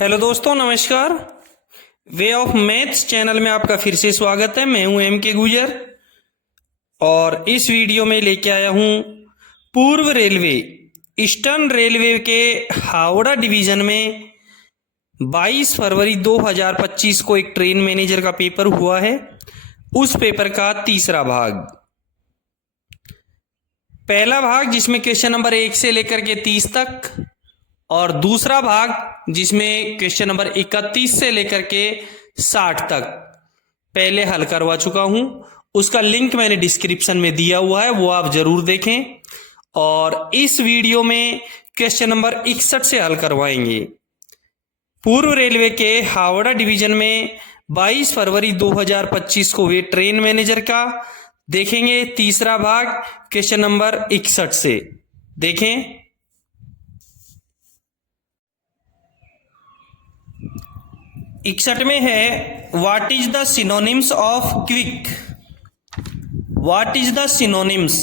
Hello दोस्तों, नमस्कार। Way of maths channel में आपका फिर से स्वागत है। मैं हूं M.K. गुजर और इस वीडियो में लेके आया हूं पूर्व रेलवे ईस्टर्न रेलवे के हावड़ा डिवीजन में 22 फरवरी 2025 को एक ट्रेन मैनेजर का पेपर हुआ है। उस पेपर का तीसरा भाग, पहला भाग जिसमें क्वेश्चन नंबर 1 से लेकर के 30 तक और दूसरा भाग जिसमें क्वेश्चन नंबर 31 से लेकर के 60 तक पहले हल करवा चुका हूं। उसका लिंक मैंने डिस्क्रिप्शन में दिया हुआ है, वो आप जरूर देखें। और इस वीडियो में क्वेश्चन नंबर 61 से हल करवाएंगे। पूर्व रेलवे के हावड़ा डिवीजन में 22 फरवरी 2025 को हुए ट्रेन मैनेजर का देखेंगे तीसरा भाग क्वेश्चन नंबर 61 से। देखें, इकसठ में है what is the synonyms of quick. What is the synonyms,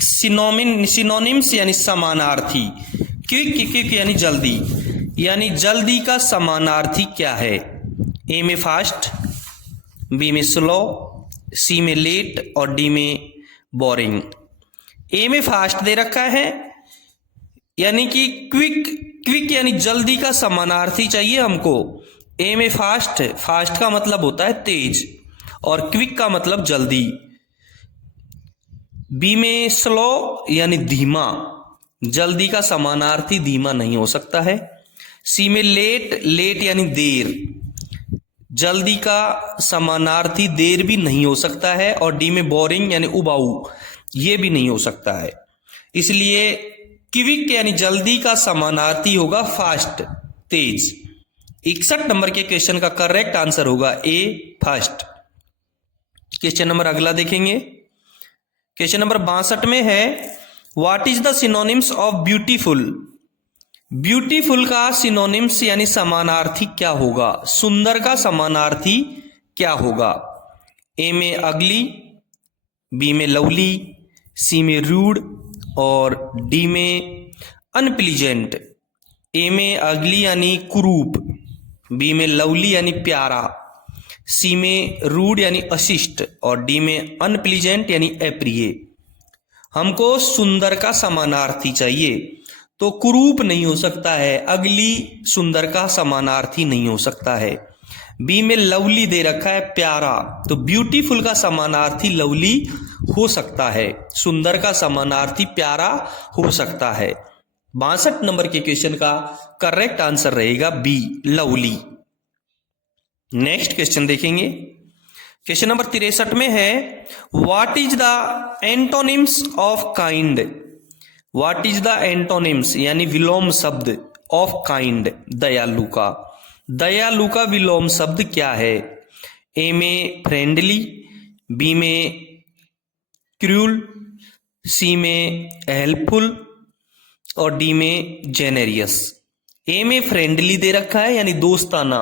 synonyms यानी समानार्थी। क्विक यानी जल्दी, यानी जल्दी का समानार्थी क्या है। ए में फास्ट, बी में स्लो, सी में लेट और डी में बोरिंग। ए में फास्ट दे रखा है, यानी कि क्विक यानी जल्दी का समानार्थी चाहिए हमको। ए में फास्ट, फास्ट का मतलब होता है तेज और क्विक का मतलब जल्दी। बी में स्लो यानी धीमा, जल्दी का समानार्थी धीमा नहीं हो सकता है। सी में लेट यानी देर, जल्दी का समानार्थी देर भी नहीं हो सकता है। और डी में बोरिंग यानी उबाऊ, ये भी नहीं हो सकता है। इसलिए क्विक यानी जल्दी का समानार्थी होगा फास्ट, तेज। 61 नंबर के क्वेश्चन का करेक्ट आंसर होगा ए, फास्ट। क्वेश्चन नंबर अगला देखेंगे। क्वेश्चन नंबर 62 में है what is the synonyms of beautiful. Beautiful का सिनोनिम्स यानी समानार्थी क्या होगा, सुंदर का समानार्थी क्या होगा। ए में अगली, बी में लवली, सी में रूड और डी में अनप्लीजेंट। ए में अगली यानी कुरूप, बी में लवली यानी प्यारा, सी में रूड यानी अशिष्ट और डी में अनप्लीजेंट यानी अप्रिय। हमको सुंदर का समानार्थी चाहिए, तो कुरूप नहीं हो सकता है, अगली सुंदर का समानार्थी नहीं हो सकता है। बी में लवली दे रखा है प्यारा, तो ब्यूटीफुल का समानार्थी लवली हो सकता है, सुंदर का समानार्थी प्यारा हो सकता है। 62 नंबर के क्वेश्चन का करेक्ट आंसर रहेगा बी, लवली। नेक्स्ट क्वेश्चन देखेंगे। क्वेश्चन नंबर 63 में है what is the antonyms of kind. What is the antonyms यानी विलोम शब्द ऑफ काइंड, दयालु का। दयालु का विलोम शब्द क्या है। ए में फ्रेंडली, बी में क्रूल, सी में हेल्पफुल और डी में जेनेरियस। ए में फ्रेंडली दे रखा है यानी दोस्ताना,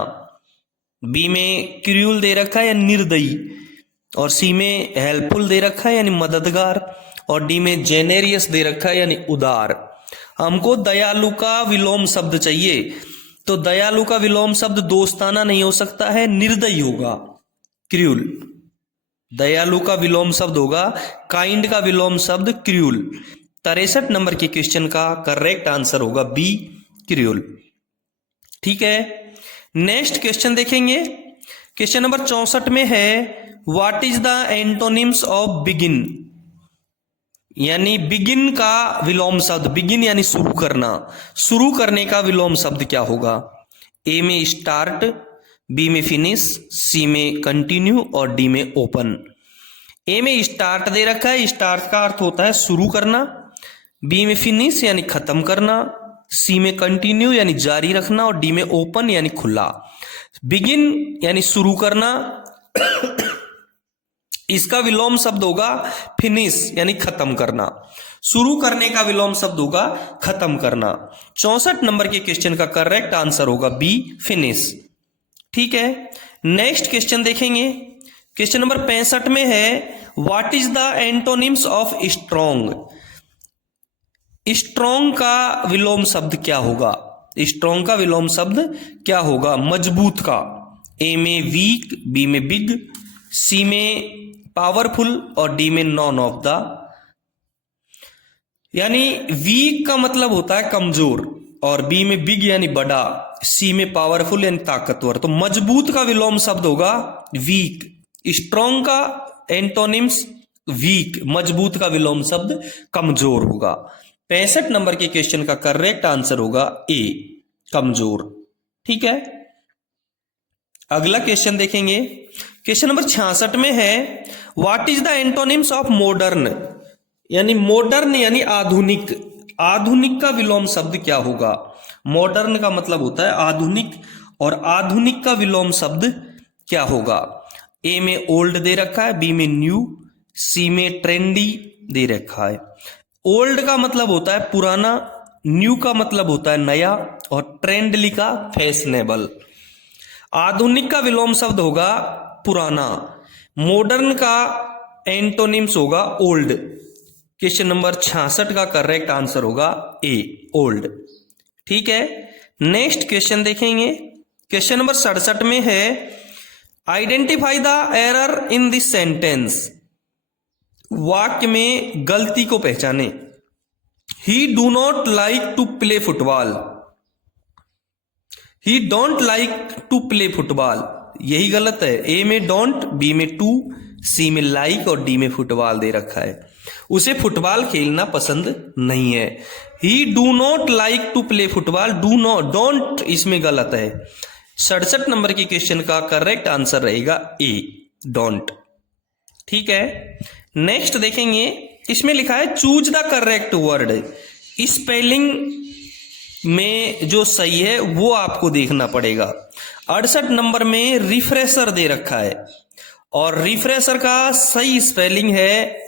बी में क्रूल दे रखा है यानी निर्दयी और सी में हेल्पफुल दे रखा है यानी मददगार और डी में जेनेरियस दे रखा है यानी उदार। हमको दयालु का विलोम शब्द चाहिए, तो दयालु का विलोम शब्द दोस्ताना नहीं हो सकता है, निर्दयी होगा, क्रूल। दयालु का विलोम शब्द होगा, काइंड का विलोम शब्द क्रूल। 63 नंबर के क्वेश्चन का करेक्ट आंसर होगा बी, क्रूल। ठीक है, नेक्स्ट क्वेश्चन देखेंगे। क्वेश्चन नंबर 64 में है what is the antonyms of begin. यानी बिगिन का विलोम शब्द, बिगिन यानी शुरू करना, शुरू करने का विलोम शब्द क्या होगा। ए में स्टार्ट, बी में फिनिश, सी में कंटिन्यू और डी में ओपन। ए में स्टार्ट दे रखा है, स्टार्ट का अर्थ होता है शुरू करना। बी में फिनिश यानी खत्म करना, सी में कंटिन्यू यानी जारी रखना और डी में ओपन यानी खुला। बिगिन यानी शुरू करना, इसका विलोम शब्द होगा फिनिश यानी खत्म करना। शुरू करने का विलोम शब्द होगा खत्म करना। 64 नंबर के क्वेश्चन का करेक्ट आंसर होगा बी, फिनिश। ठीक है, नेक्स्ट क्वेश्चन देखेंगे। क्वेश्चन नंबर 65 में है what is the antonyms of strong. Strong का विलोम शब्द क्या होगा। स्ट्रॉन्ग का विलोम शब्द क्या होगा? मजबूत का। ए में वीक, बी में बिग, सी में पावरफुल और डी में नॉन ऑफ द। यानी वीक का मतलब होता है कमजोर और बी में बिग यानी बड़ा, सी में पावरफुल यानी ताकतवर। तो मजबूत का विलोम शब्द होगा वीक। स्ट्रॉन्ग का एंटोनिम्स वीक, मजबूत का विलोम शब्द कमजोर होगा। 65 नंबर के क्वेश्चन का करेक्ट आंसर होगा ए, कमजोर। ठीक है, अगला क्वेश्चन देखेंगे। क्वेश्चन नंबर 66 में है what is the antonyms of modern. यानी मॉडर्न यानी आधुनिक, आधुनिक का विलोम शब्द क्या होगा? मॉडर्न का मतलब होता है आधुनिक और आधुनिक का विलोम शब्द क्या होगा? ए में ओल्ड दे रखा है, बी में न्यू, सी में ट्रेंडी दे रखा है। ओल्ड का मतलब होता है पुराना, न्यू का मतलब होता है नया और ट्रेंडली का फैशनेबल। आधुनिक का विलोम शब्द होगा पुराना, मॉडर्न का एंटोनिम्स होगा ओल्ड। क्वेश्चन नंबर 66 का करेक्ट आंसर होगा ए, ओल्ड। ठीक है, नेक्स्ट क्वेश्चन देखेंगे। क्वेश्चन नंबर 67 में है identify the error in this sentence. वाक्य में गलती को पहचाने। He do not like to play football, he don't like to play football, यही गलत है। ए में डोंट, बी में टू, सी में लाइक और डी में फुटबॉल दे रखा है। उसे फुटबॉल खेलना पसंद नहीं है। He do not like to play football, do not, don't इसमें गलत है। 67 नंबर की क्वेश्चन का करेक्ट आंसर रहेगा ए, डोंट। ठीक है, नेक्स्ट देखेंगे। इसमें लिखा है choose the correct word. Spelling में जो सही है वो आपको देखना पड़ेगा। 68 नंबर में रिफ्रेशर दे रखा है और रिफ्रेशर का सही स्पेलिंग है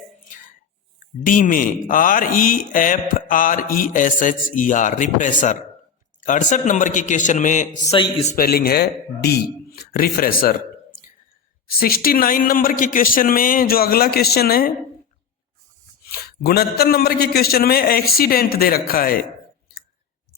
डी में, REFRESHER, रिफ्रेशर। 68 नंबर के क्वेश्चन में सही स्पेलिंग है डी, रिफ्रेशर। 69 नंबर के क्वेश्चन में जो अगला क्वेश्चन है 69 नंबर के क्वेश्चन में एक्सीडेंट दे रखा है,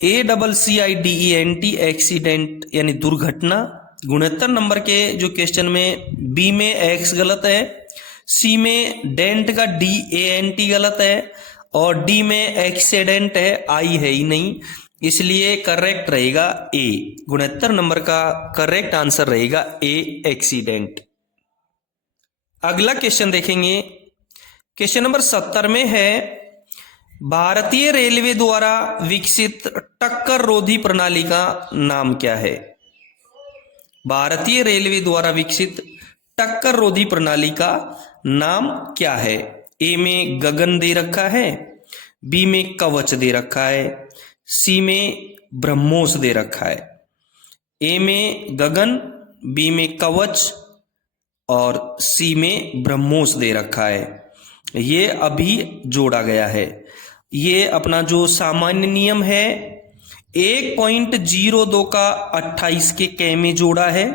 ACCIDENT, एक्सीडेंट यानी दुर्घटना। 69 नंबर के जो क्वेश्चन में बी में एक्स गलत है, सी में डेंट का DANT गलत है और डी में एक्सीडेंट है, आई है ही नहीं, इसलिए करेक्ट रहेगा ए। 69 नंबर का करेक्ट आंसर रहेगा ए, एक्सीडेंट। अगला क्वेश्चन देखेंगे। क्वेश्चन नंबर 70 में है भारतीय रेलवे द्वारा विकसित टक्कर रोधी प्रणाली का नाम क्या है? भारतीय रेलवे द्वारा विकसित टक्कर रोधी प्रणाली का नाम क्या है? ए में गगन दे रखा है, बी में कवच दे रखा है, सी में ब्रह्मोस दे रखा है। ए में गगन, बी में कवच और सी में ब्रह्मोस दे रखा है। ये अभी जोड़ा गया है। ये अपना जो सामान्य नियम है 1.02 का 28 के कै में जोड़ा है,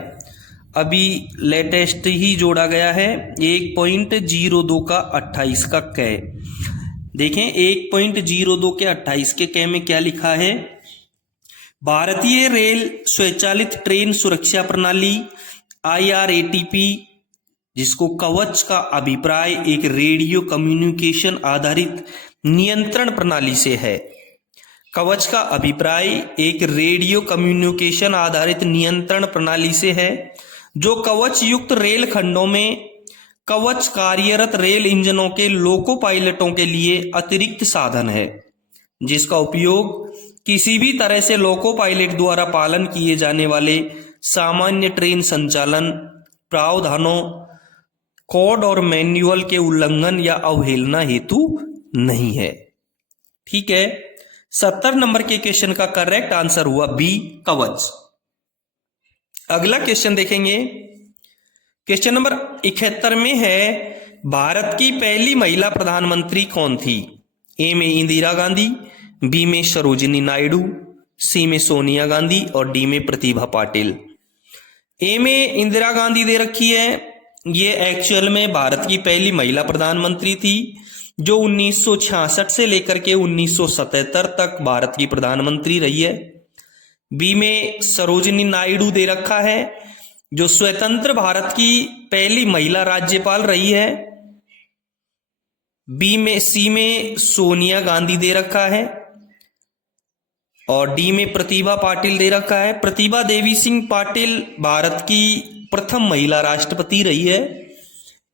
अभी लेटेस्ट ही जोड़ा गया है 1.02 का 28 का कै। देखें 1.02 के 28 के कै में क्या लिखा है? भारतीय रेल स्वचालित ट्रेन सुरक्षा प्रणाली IRATP, जिसको कवच का अभिप्राय एक रेडियो कम्युनिकेशन आधारित नियंत्रण प्रणाली से है। कवच का अभिप्राय एक रेडियो कम्युनिकेशन आधारित नियंत्रण प्रणाली से है, जो कवच युक्त रेल खंडों में कवच कार्यरत रेल इंजनों के लोको पायलटों के लिए अतिरिक्त साधन है, जिसका उपयोग किसी भी तरह से लोको पायलट द्वारा पालन किए जाने वाले सामान्य ट्रेन संचालन प्रावधानों, कोड और मैन्युअल के उल्लंघन या अवहेलना हेतु नहीं है। ठीक है, 70 नंबर के क्वेश्चन का करेक्ट आंसर हुआ बी, कवच। अगला क्वेश्चन देखेंगे। क्वेश्चन नंबर 71 में है भारत की पहली महिला प्रधानमंत्री कौन थी? ए में इंदिरा गांधी, बी में सरोजिनी नायडू, सी में सोनिया गांधी और डी में प्रतिभा पाटिल। ए में इंदिरा गांधी दे रखी है, ये एक्चुअल में भारत की पहली महिला प्रधानमंत्री थी, जो 1966 से लेकर के 1977 तक भारत की प्रधानमंत्री रही है। बी में सरोजिनी नायडू दे रखा है, जो स्वतंत्र भारत की पहली महिला राज्यपाल रही है। सी में सोनिया गांधी दे रखा है और डी में प्रतिभा पाटिल दे रखा है। प्रतिभा देवी सिंह पाटिल भारत की प्रथम महिला राष्ट्रपति रही है।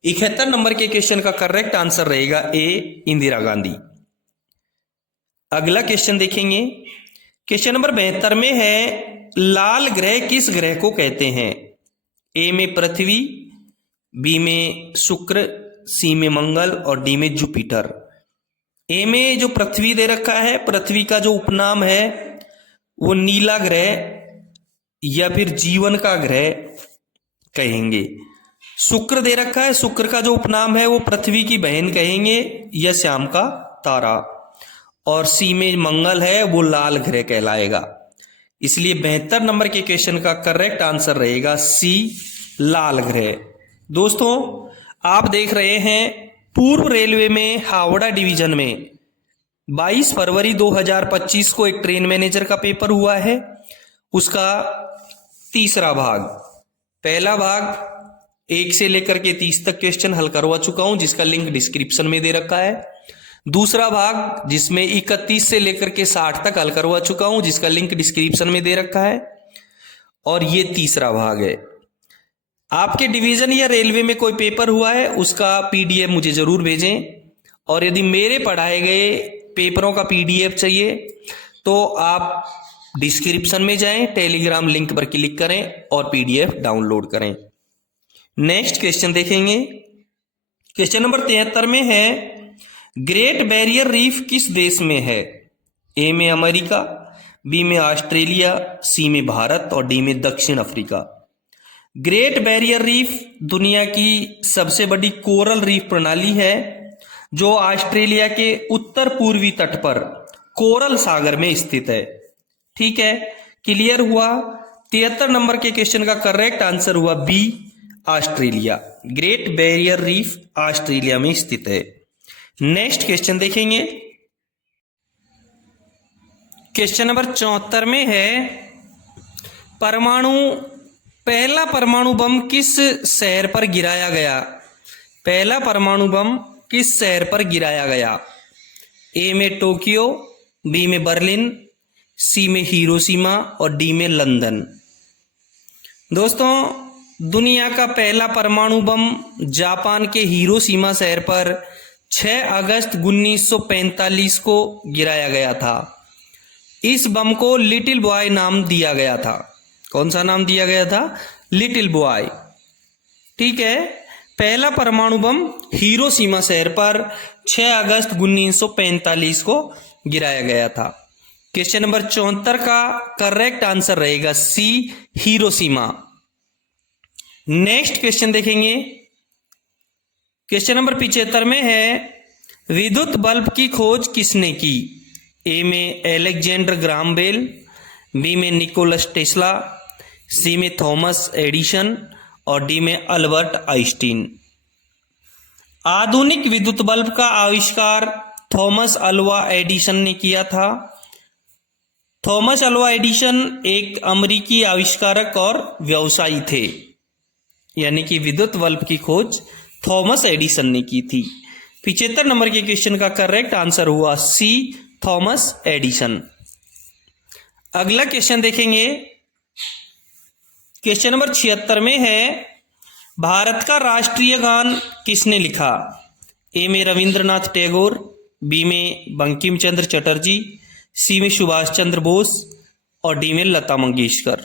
71 नंबर के क्वेश्चन का करेक्ट आंसर रहेगा ए, इंदिरा गांधी। अगला क्वेश्चन देखेंगे। क्वेश्चन नंबर 72 में है, लाल ग्रह किस ग्रह को कहते हैं? ए में पृथ्वी, बी में शुक्र, सी में मंगल और डी में जुपिटर। ए में जो पृथ्वी दे रखा है, पृथ्वी का जो उपनाम है वो नीला ग्रह या फिर जीवन का ग्रह कहेंगे। शुक्र दे रखा है, शुक्र का जो उपनाम है वो पृथ्वी की बहन कहेंगे या श्याम का तारा। और सी में मंगल है, वो लाल ग्रह कहलाएगा। इसलिए 72 नंबर के क्वेश्चन का करेक्ट आंसर रहेगा सी, लाल ग्रह। दोस्तों, आप देख रहे हैं पूर्व रेलवे में हावड़ा डिवीजन में 22 फरवरी 2025 को एक ट्रेन मैनेजर का पेपर हुआ है। उसका तीसरा भाग, पहला भाग 1 से लेकर के 30 तक क्वेश्चन हल करवा चुका हूं, जिसका लिंक डिस्क्रिप्शन में दे रखा है। दूसरा भाग जिसमें 31 से लेकर के 60 तक हल करवा चुका हूं, जिसका लिंक डिस्क्रिप्शन में दे रखा है। और ये तीसरा भाग है। आपके डिवीजन या रेलवे में कोई पेपर हुआ है, उसका पीडीएफ मुझे जरूर भेजें। और यदि मेरे पढ़ाए गए पेपरों का पीडीएफ चाहिए तो आप डिस्क्रिप्शन में जाएं, टेलीग्राम लिंक पर क्लिक करें और पीडीएफ डाउनलोड करें। नेक्स्ट क्वेश्चन देखेंगे। क्वेश्चन नंबर 73 में है, ग्रेट बैरियर रीफ किस देश में है? ए में अमेरिका, बी में ऑस्ट्रेलिया, सी में भारत और डी में दक्षिण अफ्रीका। ग्रेट बैरियर रीफ दुनिया की सबसे बड़ी कोरल रीफ प्रणाली है, जो ऑस्ट्रेलिया के उत्तर पूर्वी तट पर कोरल सागर में स्थित है। ठीक है, क्लियर हुआ। 73 नंबर के क्वेश्चन का करेक्ट आंसर हुआ B, Australia. Great Barrier Reef Australia में स्थित है। नेक्स्ट क्वेश्चन देखेंगे। क्वेश्चन नंबर 74 में है, पहला परमाणु बम किस शहर पर गिराया गया? पहला परमाणु बम किस शहर पर गिराया गया? ए में टोक्यो, बी में बर्लिन, सी में हिरोशिमा और डी में लंदन। दोस्तों, दुनिया का पहला परमाणु बम जापान के हिरोशिमा शहर पर 6 अगस्त 1945 को गिराया गया था। इस बम को लिटिल बॉय नाम दिया गया था। कौन सा नाम दिया गया था? Little boy. ठीक है, पहला परमाणु बम हिरोशिमा शहर पर 6 अगस्त 1945 को गिराया गया था। क्वेश्चन नंबर 74 का करेक्ट आंसर रहेगा सी, हिरोशिमा। नेक्स्ट क्वेश्चन देखेंगे। क्वेश्चन नंबर 75 में है, विद्युत बल्ब की खोज किसने की? ए में अलेक्जेंडर ग्राहम बेल, बी में निकोलस टेस्ला, सी में थॉमस एडिसन और डी में अल्बर्ट आइंस्टीन। आधुनिक विद्युत बल्ब का आविष्कार थॉमस अल्वा एडिसन ने किया था। थॉमस अल्वा एडिसन एक अमेरिकी आविष्कारक और व्यवसायी थे, यानी कि विद्युत बल्ब की खोज थॉमस एडिसन ने की थी। 75 नंबर के क्वेश्चन का करेक्ट आंसर हुआ सी, थॉमस एडिसन। अगला क्वेश्चन देखेंगे। क्वेश्चन नंबर 76 में है, भारत का राष्ट्रीय गान किसने लिखा? ए में रविंद्रनाथ टैगोर, बी में बंकिम चंद्र चटर्जी, सी में सुभाष चंद्र बोस और डी में लता मंगेशकर।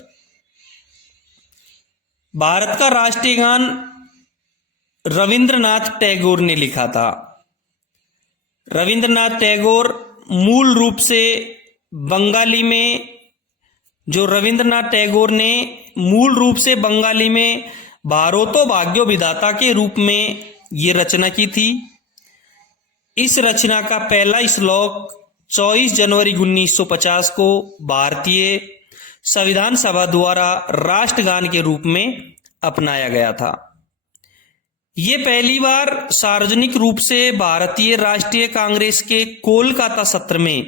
भारत का राष्ट्रीय गान रविंद्रनाथ टैगोर ने लिखा था। रविंद्रनाथ टैगोर मूल रूप से बंगाली में, जो रविंद्रनाथ टैगोर ने मूल रूप से बंगाली में भारोतो भाग्यो विधाता के रूप में ये रचना की थी। इस रचना का पहला श्लोक 24 जनवरी 1950 को भारतीय संविधान सभा द्वारा राष्ट्रगान के रूप में अपनाया गया था। ये पहली बार सार्वजनिक रूप से भारतीय राष्ट्रीय कांग्रेस के कोलकाता सत्र में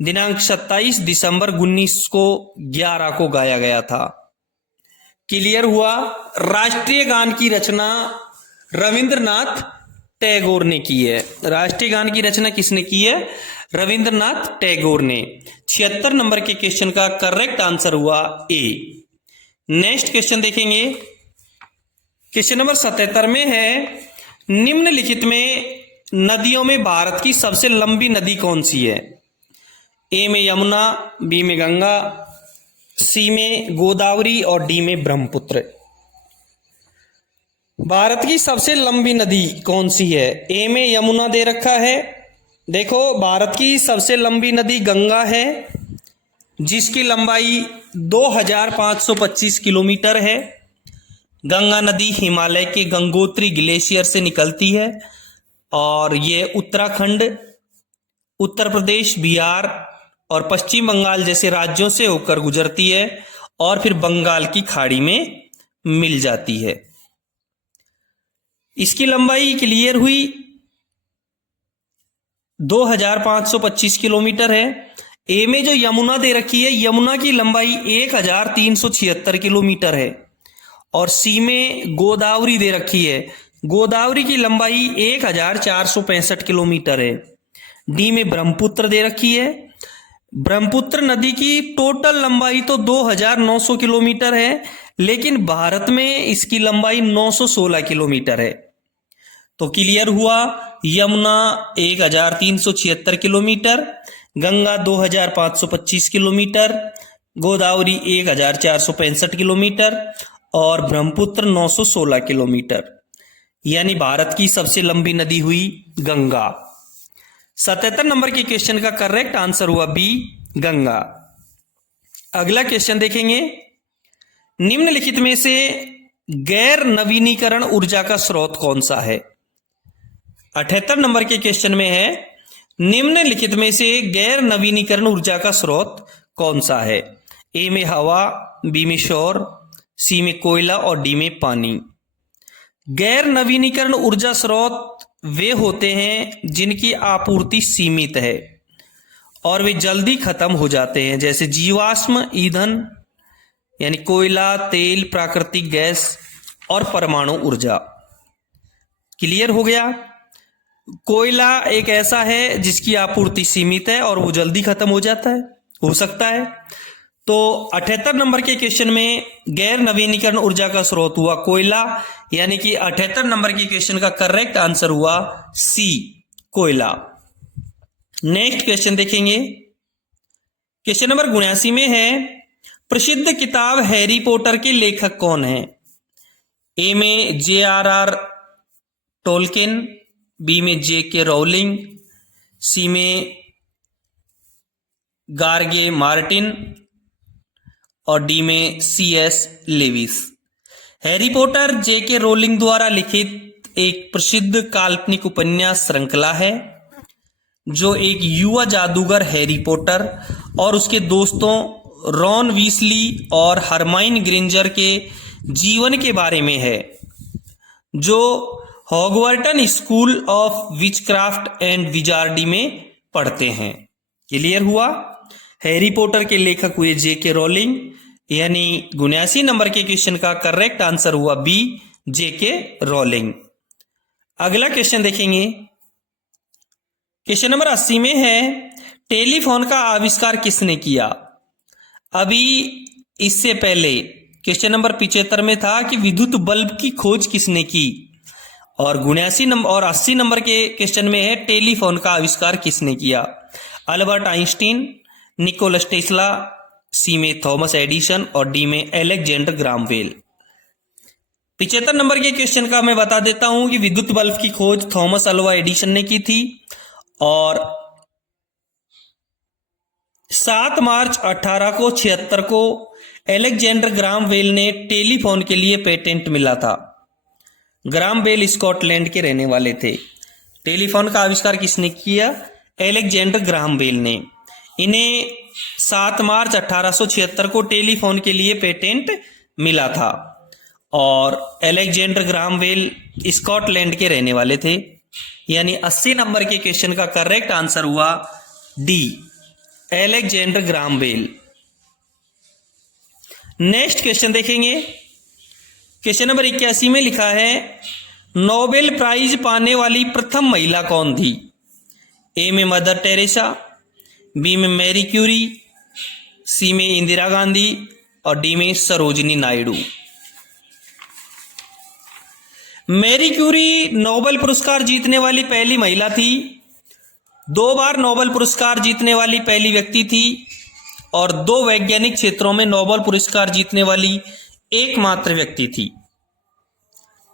दिनांक 27 दिसंबर 1911 को गाया गया था। क्लियर हुआ। राष्ट्रीय गान की रचना रविंद्रनाथ टैगोर ने की है। राष्ट्रीय गान की रचना किसने की है? रविंद्रनाथ टैगोर ने। 76 नंबर के क्वेश्चन का करेक्ट आंसर हुआ ए। नेक्स्ट क्वेश्चन देखेंगे। क्वेश्चन नंबर 77 में है, निम्नलिखित में नदियों में भारत की सबसे लंबी नदी कौन सी है? ए में यमुना, बी में गंगा, सी में गोदावरी और डी में ब्रह्मपुत्र। भारत की सबसे लंबी नदी कौन सी है? ए में यमुना दे रखा है। देखो, भारत की सबसे लंबी नदी गंगा है, जिसकी लंबाई 2525 किलोमीटर है। गंगा नदी हिमालय के गंगोत्री ग्लेशियर से निकलती है और ये उत्तराखंड, उत्तर प्रदेश, बिहार और पश्चिम बंगाल जैसे राज्यों से होकर गुजरती है और फिर बंगाल की खाड़ी में मिल जाती है। इसकी लंबाई क्लियर हुई, 2525 किलोमीटर है। ए में जो यमुना दे रखी है, यमुना की लंबाई 1376 किलोमीटर है और सी में गोदावरी दे रखी है, गोदावरी की लंबाई 1465 किलोमीटर है। डी में ब्रह्मपुत्र दे रखी है, ब्रह्मपुत्र नदी की टोटल लंबाई तो 2900 किलोमीटर है, लेकिन भारत में इसकी लंबाई 916 किलोमीटर है। तो क्लियर हुआ, Yamuna 1376 kilometre, Ganga 2525 kilometre, Godavari 1465 kilometre और ब्रह्मपुत्र 916 किलोमीटर। यानी भारत की सबसे लंबी नदी हुई गंगा। 77 नंबर के क्वेश्चन का करेक्ट आंसर हुआ बी, गंगा। अगला क्वेश्चन देखेंगे। निम्नलिखित में से गैर नवीनीकरण ऊर्जा का स्रोत कौन सा है? 78 नंबर के क्वेश्चन में है, निम्नलिखित में से गैर नवीनीकरण ऊर्जा का स्रोत कौन सा है? ए में हवा, बी में सौर, सी में कोयला और डी में पानी। गैर नवीनीकरण ऊर्जा स्रोत वे होते हैं जिनकी आपूर्ति सीमित है और वे जल्दी खत्म हो जाते हैं, जैसे जीवाश्म ईंधन यानी कोयला, तेल, प्राकृतिक गैस और परमाणु ऊर्जा। क्लियर हो गया। कोयला एक ऐसा है जिसकी आपूर्ति सीमित है और वो जल्दी खत्म हो जाता है, हो सकता है। तो 78 नंबर के क्वेश्चन में गैर नवीनीकरण ऊर्जा का स्रोत हुआ कोयला, यानी कि 78 नंबर के क्वेश्चन का करेक्ट आंसर हुआ सी, कोयला। नेक्स्ट क्वेश्चन देखेंगे। क्वेश्चन नंबर 79 में है, प्रसिद्ध किताब हैरी पॉटर के लेखक कौन है? ए में J.R.R. टोल्किन, बी में J.K. रोलिंग, सी में गार्गे मार्टिन और डी में C.S. Levi's. Harry Potter J.K. Rolling द्वारा लिखित एक प्रसिद्ध काल्पनिक उपन्यास श्रृंखला है जो एक युवा जादूगर हैरी पॉटर और उसके दोस्तों रॉन वीसली और हरमाइन ग्रेंजर के जीवन के बारे में है, जो Hogwarts school of witchcraft and wizardry में पढ़ते हैं। क्लियर हुआ। हैरी पॉटर के लेखक हुए J.K. रोलिंग, यानी 79 नंबर के क्वेश्चन का करेक्ट आंसर हुआ बी, J.K. रोलिंग। अगला क्वेश्चन देखेंगे। क्वेश्चन नंबर 80 में है, टेलीफोन का आविष्कार किसने किया? अभी इससे पहले क्वेश्चन नंबर 75 में था कि विद्युत बल्ब की खोज किसने की, और 79 नंबर और 80 नंबर के क्वेश्चन में है, टेलीफोन का आविष्कार किसने किया? अल्बर्ट आइंस्टीन, निकोलस टेस्ला, सी में थॉमस एडिसन और डी में अलेक्जेंडर ग्राहम बेल। 75 नंबर के क्वेश्चन का मैं बता देता हूं कि विद्युत बल्ब की खोज थॉमस अल्वा एडिसन ने की थी और 7 मार्च 1876 को अलेक्जेंडर ग्राहम बेल ने टेलीफोन के लिए पेटेंट मिला था। ग्राहम बेल स्कॉटलैंड के रहने वाले थे। टेलीफोन का आविष्कार किसने किया? अलेक्जेंडर ग्राहम बेल ने। इन्हें 7 मार्च 1876 को टेलीफोन के लिए पेटेंट मिला था और अलेक्जेंडर ग्राहम बेल स्कॉटलैंड के रहने वाले थे। यानी 80 नंबर के क्वेश्चन का करेक्ट आंसर हुआ D, Alexander Graham Bell. Next question देखेंगे। क्वेश्चन नंबर 81 में लिखा है नोबेल प्राइज पाने वाली प्रथम महिला कौन थी? ए में मदर टेरेसा, बी में मैरी क्यूरी, सी में इंदिरा गांधी और डी में Sarojini Naidu. Marie Curie Nobel पुरस्कार जीतने वाली पहली महिला थी, 2 बार नोबेल पुरस्कार जीतने वाली पहली व्यक्ति थी और 2 वैज्ञानिक क्षेत्रों में नोबेल पुरस्कार जीतने वाली एकमात्र व्यक्ति थी।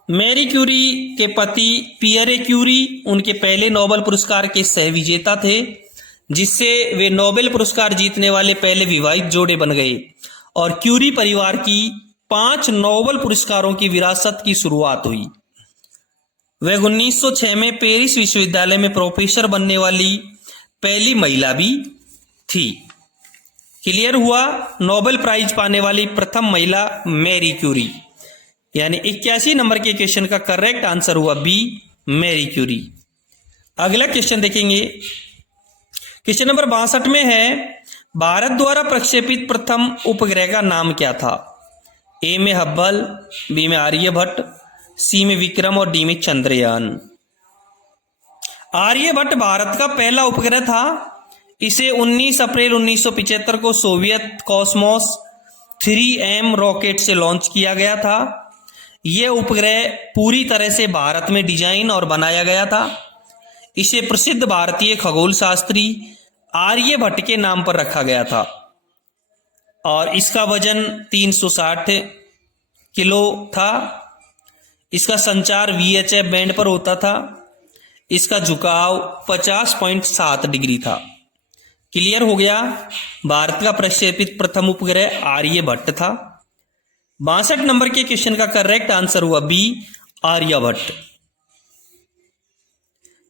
मैरी क्यूरी के पति पियरे क्यूरी उनके पहले नोबेल पुरस्कार के सह विजेता थे, जिससे वे नोबेल पुरस्कार जीतने वाले पहले विवाहित जोड़े बन गए और क्यूरी परिवार की 5 नोबेल पुरस्कारों की विरासत की शुरुआत हुई। वह 1906 में पेरिस विश्वविद्यालय में प्रोफेसर बनने वाली पहली महिला भी थी। क्लियर हुआ? नोबेल प्राइज पाने वाली प्रथम महिला मैरी क्यूरी, यानी 81 नंबर के क्वेश्चन का करेक्ट आंसर हुआ बी, मैरी क्यूरी। अगला क्वेश्चन देखेंगे। क्वेश्चन नंबर 62 में है भारत द्वारा प्रक्षेपित प्रथम उपग्रह का नाम क्या था? ए में हब्बल, बी में आर्यभट्ट, सी में विक्रम और डी में चंद्रयान। आर्यभट्ट भारत का पहला उपग्रह था। इसे 19 अप्रैल 1975 को सोवियत कॉस्मोस 3M रॉकेट से लॉन्च किया गया था। यह उपग्रह पूरी तरह से भारत में डिजाइन और बनाया गया था। इसे प्रसिद्ध भारतीय खगोल शास्त्री आर्यभट्ट के नाम पर रखा गया था और इसका वजन 360 किलो था। इसका संचार VHF बैंड पर होता था। इसका झुकाव 50.7 डिग्री था। क्लियर हो गया? भारत का प्रक्षेपित प्रथम उपग्रह आर्यभट्ट था। 62 नंबर के क्वेश्चन का करेक्ट आंसर हुआ बी, आर्यभट्ट।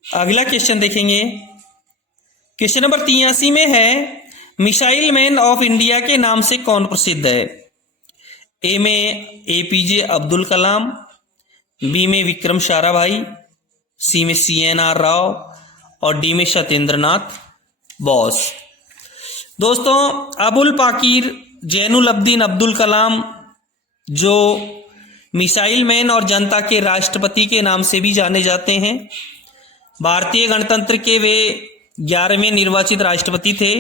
अगला क्वेश्चन देखेंगे। क्वेश्चन नंबर 83 में है मिसाइल मैन ऑफ इंडिया के नाम से कौन प्रसिद्ध है? ए में APJ अब्दुल कलाम, बी में विक्रम साराभाई, सी में CNR राव और डी में सत्येंद्रनाथ बोस। दोस्तों, अबुल पाकिर जैनुल अब्दीन अब्दुल कलाम, जो मिसाइल मैन और जनता के राष्ट्रपति के नाम से भी जाने जाते हैं, भारतीय गणतंत्र के वे 11वें निर्वाचित राष्ट्रपति थे।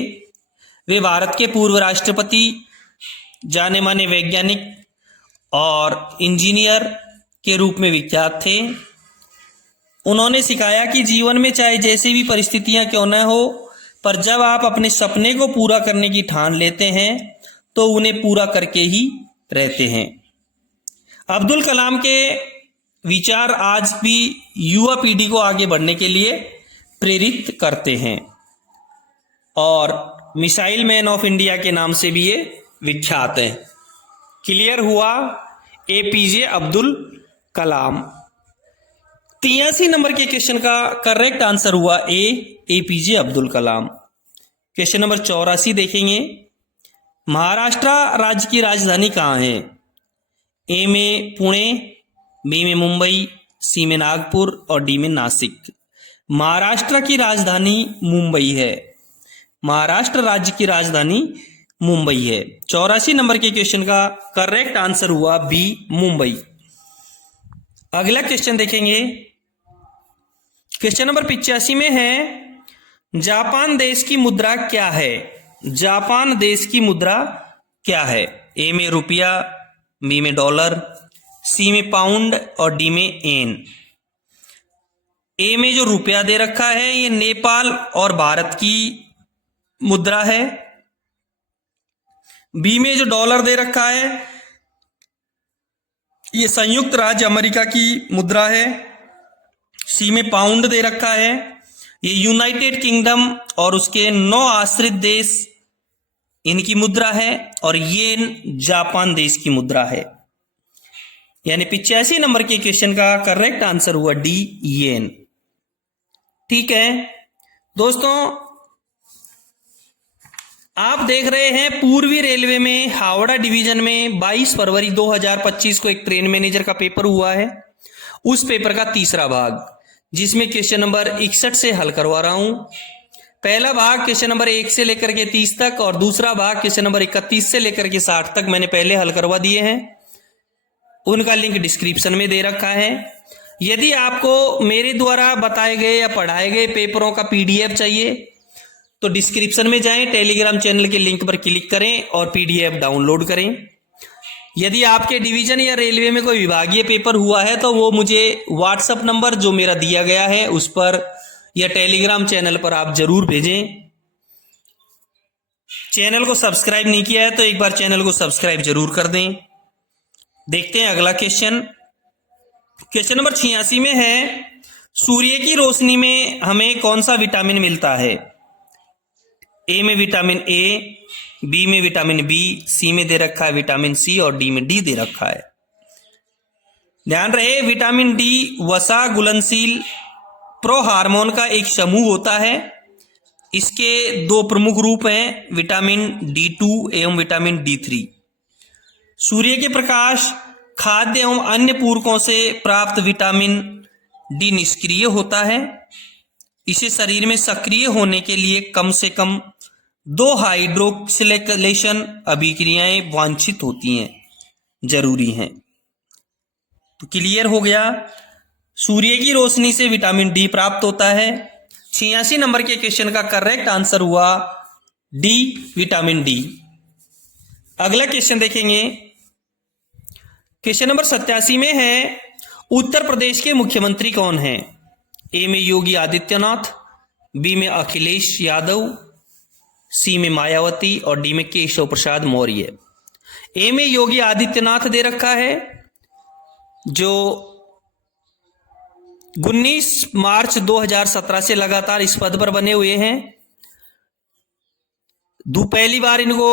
वे भारत के पूर्व राष्ट्रपति, जाने माने वैज्ञानिक और इंजीनियर के रूप में विख्यात थे। उन्होंने सिखाया कि जीवन में चाहे जैसी भी परिस्थितियां क्यों न हो, पर जब आप अपने सपने को पूरा करने की ठान लेते हैं तो उन्हें पूरा करके ही रहते हैं। अब्दुल कलाम के विचार आज भी युवा पीढ़ी को आगे बढ़ने के लिए प्रेरित करते हैं और मिसाइल मैन ऑफ इंडिया के नाम से भी ये विख्यात है। क्लियर हुआ? APJ अब्दुल कलाम। 83 नंबर के क्वेश्चन का करेक्ट आंसर हुआ ए, APJ Abdul Kalam. Question number 84 देखेंगे। महाराष्ट्र राज्य की राजधानी कहाँ है? ए में पुणे, बी में मुंबई, सी में नागपुर और डी में नासिक। महाराष्ट्र की राजधानी मुंबई है। महाराष्ट्र राज्य की राजधानी मुंबई है। 84 नंबर के क्वेश्चन का करेक्ट आंसर हुआ बी, मुंबई। अगला क्वेश्चन देखेंगे। क्वेश्चन नंबर 85 में है जापान देश की मुद्रा क्या है? जापान देश की मुद्रा क्या है? ए में रुपया, बी में डॉलर, सी में पाउंड और डी में येन। ए में जो रुपया दे रखा है ये नेपाल और भारत की मुद्रा है। बी में जो डॉलर दे रखा है ये संयुक्त राज्य अमेरिका की मुद्रा है। सी में पाउंड दे रखा है, ये यूनाइटेड किंगडम और उसके 9 आश्रित देश इनकी मुद्रा है और येन जापान देश की मुद्रा है। यानी 85 नंबर के क्वेश्चन का करेक्ट आंसर हुआ डी, येन। ठीक है दोस्तों, आप देख रहे हैं पूर्वी रेलवे में हावड़ा डिवीजन में 22 फरवरी 2025 को एक ट्रेन मैनेजर का पेपर हुआ है। उस पेपर का तीसरा भाग, जिसमें क्वेश्चन नंबर 61 से हल करवा रहा हूं। पहला भाग क्वेश्चन नंबर 1 से लेकर के 30 तक और दूसरा भाग क्वेश्चन नंबर 31 से लेकर के 60 तक मैंने पहले हल करवा दिए हैं। उनका लिंक डिस्क्रिप्शन में दे रखा है। यदि आपको मेरे द्वारा बताए गए या पढ़ाए गए पेपरों का पीडीएफ चाहिए तो डिस्क्रिप्शन में जाएं, टेलीग्राम चैनल के लिंक पर क्लिक करें और पीडीएफ डाउनलोड करें। यदि आपके डिवीजन या रेलवे में कोई विभागीय पेपर हुआ है तो वो मुझे व्हाट्सएप नंबर जो मेरा दिया गया है उस पर या टेलीग्राम चैनल पर आप जरूर भेजें। चैनल को सब्सक्राइब नहीं किया है तो एक बार चैनल को सब्सक्राइब जरूर कर दें। देखते हैं अगला क्वेश्चन। क्वेश्चन नंबर 86 में है, सूर्य की रोशनी में हमें कौन सा विटामिन मिलता है? ए में विटामिन ए, बी में विटामिन बी, सी में दे रखा है विटामिन सी और डी में डी दे रखा है। ध्यान रहे, विटामिन डी वसा घुलनशील प्रोहार्मोन का एक समूह होता है। इसके दो प्रमुख रूप हैं, विटामिन D2 एवं विटामिन D3। सूर्य के प्रकाश, खाद्य एवं अन्य पूरकों से प्राप्त विटामिन डी निष्क्रिय होता है। इसे शरीर में सक्रिय होने के लिए कम से कम 2 हाइड्रोक्सिलेशन अभिक्रियाएं वांछित होती हैं, जरूरी हैं। तो क्लियर हो गया, सूर्य की रोशनी से विटामिन डी प्राप्त होता है। 86 नंबर के क्वेश्चन का करेक्ट आंसर हुआ डी, विटामिन डी। अगला क्वेश्चन देखेंगे। क्वेश्चन नंबर 87 में है, उत्तर प्रदेश के मुख्यमंत्री कौन हैं? ए में योगी आदित्यनाथ, बी में अखिलेश यादव, सी में मायावती और डी में केशव प्रसाद मौर्य। ए में योगी आदित्यनाथ दे रखा है जो 19 मार्च 2017 से लगातार इस पद पर बने हुए हैं। पहली बार इनको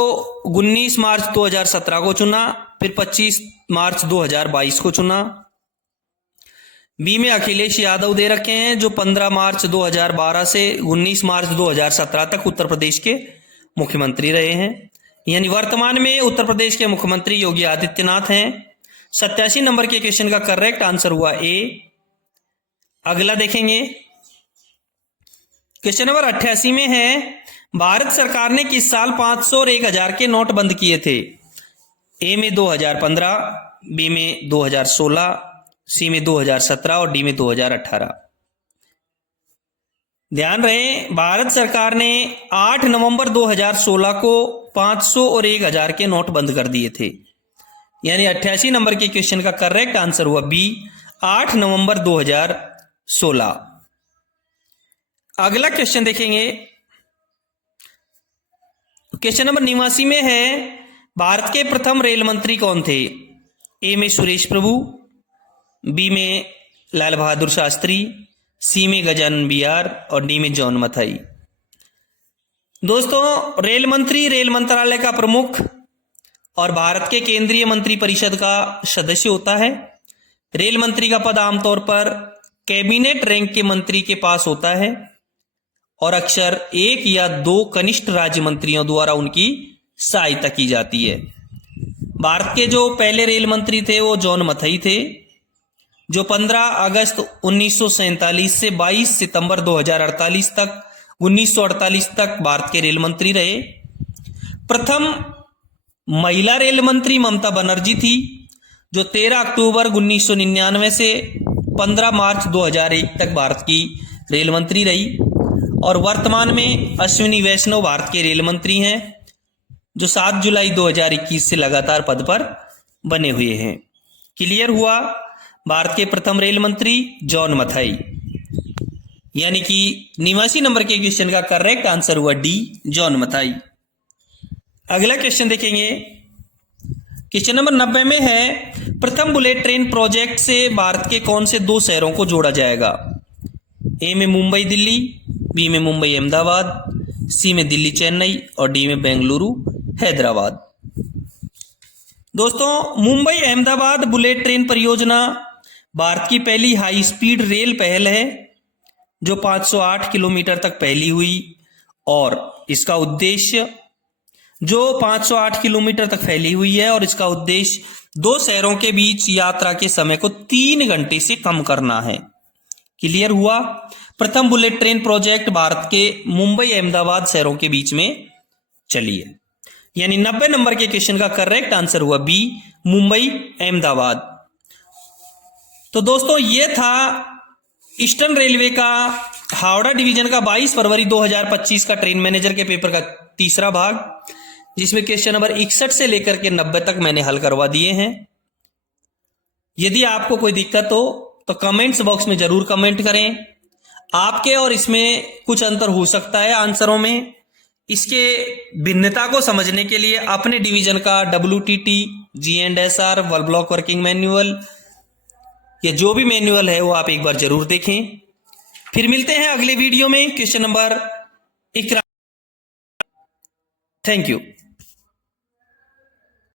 19 मार्च 2017 को चुना, फिर 25 मार्च 2022 को चुना। बी में अखिलेश यादव दे रखे हैं जो 15 मार्च 2012 से 19 मार्च 2017 तक उत्तर प्रदेश के मुख्यमंत्री रहे हैं। यानी वर्तमान में उत्तर प्रदेश के मुख्यमंत्री योगी आदित्यनाथ हैं। 87 नंबर के क्वेश्चन का करेक्ट आंसर हुआ ए। अगला देखेंगे। क्वेश्चन नंबर 88 में है, भारत सरकार ने किस साल 500 और 1000 के नोट बंद किए थे? ए में 2015, बी में 2016, सी में 2017 और डी में 2018। ध्यान रहे, भारत सरकार ने 8 नवंबर 2016 को 500 और 1000 के नोट बंद कर दिए थे। यानी 88 नंबर के क्वेश्चन का करेक्ट आंसर हुआ बी, 8 नवंबर 2016। अगला क्वेश्चन देखेंगे। क्वेश्चन नंबर 89 में है, भारत के प्रथम रेल मंत्री कौन थे? ए में सुरेश प्रभु, बी में लाल बहादुर शास्त्री, सी में गजानन बिहार और डी में जॉन मथाई। दोस्तों, रेल मंत्री रेल मंत्रालय का प्रमुख और भारत के केंद्रीय मंत्री परिषद का सदस्य होता है। रेल मंत्री का पद आमतौर पर कैबिनेट रैंक के मंत्री के पास होता है और अक्सर 1 या 2 कनिष्ठ राज्य मंत्रियों द्वारा उनकी सहायता की जाती है। भारत के जो पहले रेल मंत्री थे वो जॉन मथाई थे, जो 15 अगस्त 1947 से 22 सितंबर 2048 तक 1948 तक भारत के रेल मंत्री रहे। प्रथम महिला रेल मंत्री ममता बनर्जी थी, जो 13 अक्टूबर 1999 से 15 मार्च 2001 तक भारत की रेल मंत्री रही। और वर्तमान में अश्विनी वैष्णव भारत के रेल मंत्री हैं, जो 7 जुलाई 2021 से लगातार पद पर बने हुए हैं। क्लियर हुआ, भारत के प्रथम रेल मंत्री जॉन मथाई। यानी कि 89 नंबर के क्वेश्चन का करेक्ट आंसर हुआ डी, जॉन मथाई। अगला क्वेश्चन देखेंगे। क्वेश्चन नंबर 90 में है, प्रथम बुलेट ट्रेन प्रोजेक्ट से भारत के कौन से 2 शहरों को जोड़ा जाएगा? ए में मुंबई दिल्ली, बी में मुंबई अहमदाबाद, सी में दिल्ली चेन्नई और डी में बेंगलुरु हैदराबाद। दोस्तों, मुंबई अहमदाबाद बुलेट ट्रेन परियोजना भारत की पहली हाई स्पीड रेल पहल है, जो 508 किलोमीटर तक फैली हुई और इसका उद्देश्य 508 किलोमीटर तक फैली हुई है और इसका उद्देश्य 2 शहरों के बीच यात्रा के समय को 3 घंटे से कम करना है। क्लियर हुआ, प्रथम बुलेट ट्रेन प्रोजेक्ट भारत के मुंबई अहमदाबाद शहरों के बीच में चली है। यानी 90 नंबर के क्वेश्चन का करेक्ट आंसर हुआ बी, मुंबई अहमदाबाद। तो दोस्तों ये था ईस्टर्न रेलवे का हावड़ा डिवीजन का 22 फरवरी 2025 का ट्रेन मैनेजर के पेपर का तीसरा भाग, जिसमें क्वेश्चन नंबर 61 से लेकर के 90 तक मैंने हल करवा दिए हैं। यदि आपको कोई दिक्कत हो तो कमेंट्स बॉक्स में जरूर कमेंट करें। आपके और इसमें कुछ अंतर हो सकता है आंसरों में। इसके भिन्नता को समझने के लिए अपने डिवीजन का WTT, G&SR, block working manual या जो भी मैनुअल है वो आप एक बार जरूर देखें। फिर मिलते हैं अगले वीडियो में क्वेश्चन नंबर 51। Thank you.